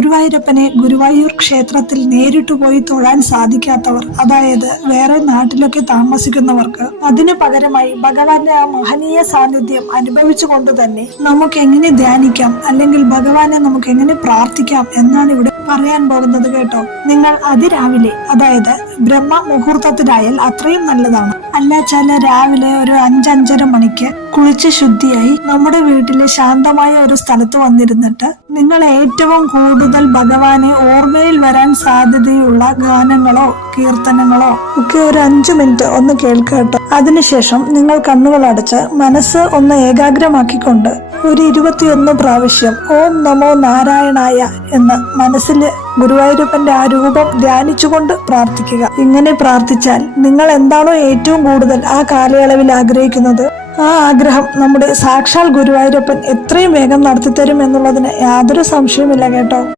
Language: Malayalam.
ഗുരുവായൂരപ്പനെ ഗുരുവായൂർ ക്ഷേത്രത്തിൽ നേരിട്ട് പോയി തൊഴാൻ സാധിക്കാത്തവർ അതായത് വേറെ നാട്ടിലൊക്കെ താമസിക്കുന്നവർക്ക്. അതിനു പകരമായി ഭഗവാന്റെ ആ മഹനീയ സാന്നിധ്യം അനുഭവിച്ചുകൊണ്ട് തന്നെ നമുക്ക് എങ്ങനെ ധ്യാനിക്കാം അല്ലെങ്കിൽ ഭഗവാനെ നമുക്ക് എങ്ങനെ പ്രാർത്ഥിക്കാം എന്നാണ് ഇവിടെ പറയാൻ പോകുന്നത് കേട്ടോ. നിങ്ങൾ അതിരാവിലെ അതായത് ബ്രഹ്മ മുഹൂർത്തത്തിലായാൽ അത്രയും നല്ലതാണ്. അല്ലാച്ചാൽ രാവിലെ ഒരു അഞ്ചഞ്ചര മണിക്ക് കുളിച്ച് ശുദ്ധിയായി നമ്മുടെ വീട്ടിലെ ശാന്തമായ ഒരു സ്ഥലത്ത് വന്നിരുന്നിട്ട് നിങ്ങൾ ഏറ്റവും കൂടുതൽ ഭഗവാനെ ഓർമ്മയിൽ വരാൻ സാധ്യതയുള്ള ഗാനങ്ങളോ കീർത്തനങ്ങളോ ഒക്കെ ഒരു അഞ്ചു മിനിറ്റ് ഒന്ന് കേൾക്കട്ടോ അതിനുശേഷം നിങ്ങൾ കണ്ണുകൾ അടച്ച് മനസ്സ് ഒന്ന് ഏകാഗ്രമാക്കിക്കൊണ്ട് ഒരു ഇരുപത്തിയൊന്ന് പ്രാവശ്യം ഓം നമോ നാരായണായ എന്ന് മനസ്സിൽ ഗുരുവായൂരപ്പന്റെ ആ രൂപം ധ്യാനിച്ചുകൊണ്ട് പ്രാർത്ഥിക്കുക. ഇങ്ങനെ പ്രാർത്ഥിച്ചാൽ നിങ്ങൾ എന്താണോ ഏറ്റവും കൂടുതൽ ആ കാലയളവിൽ ആഗ്രഹിക്കുന്നത്? ആ ആഗ്രഹം നമ്മുടെ സാക്ഷാൽ ഗുരുവായൂരപ്പൻ എത്രയും വേഗം നടത്തിത്തരും എന്നുള്ളതിന് യാതൊരു സംശയമില്ല കേട്ടോ.